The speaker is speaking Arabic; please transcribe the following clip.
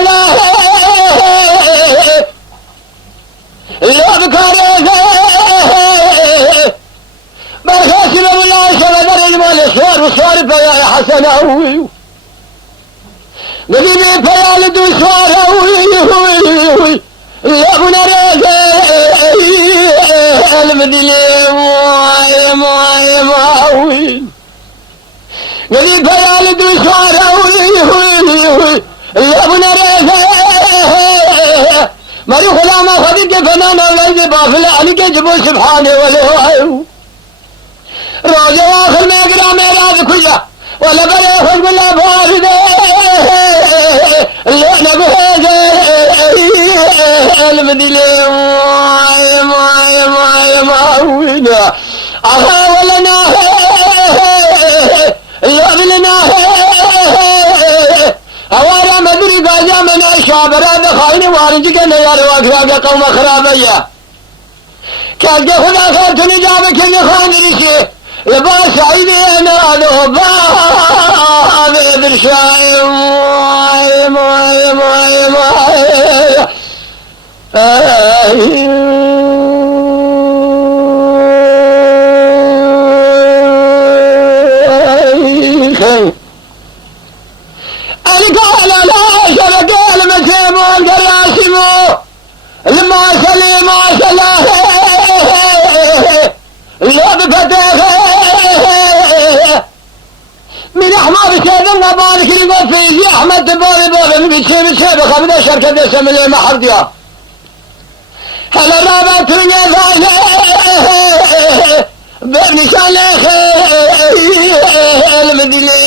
الله لو بكاري برخاسي بالله شبدر المال صور وصور بيا يا حسن أوي قديمي بيا لدو صور أوي يا ابن ريزي المدلي موي قديم بيا لدو صور أوي يا ابن ريزي ماري غلاما خديك فنانا وليدي بافل عليك جبو سبحانه ولو راجع آخر میں اقرا میرا دکھیا ولا بلے خود بلا بارد اللي نبهج المدلي معوينا أها ولنا اللي هوارا مدري باجا من الشابرا دخايني وارنجي كان يارو اقرا قوم خرابية كالك خدا خارتني جابك اللي خاندريشي يبا سعيدي انا لو بابر شاي قال لا شرق المسيم والقراسم لما سلي ما سلاه لا بفتاه من احمد سيدنا بارك لي في احمد بابي بشير خبر شركه اسم اللي ما حرديها هلا رابع ترني بابني شالخ المدينه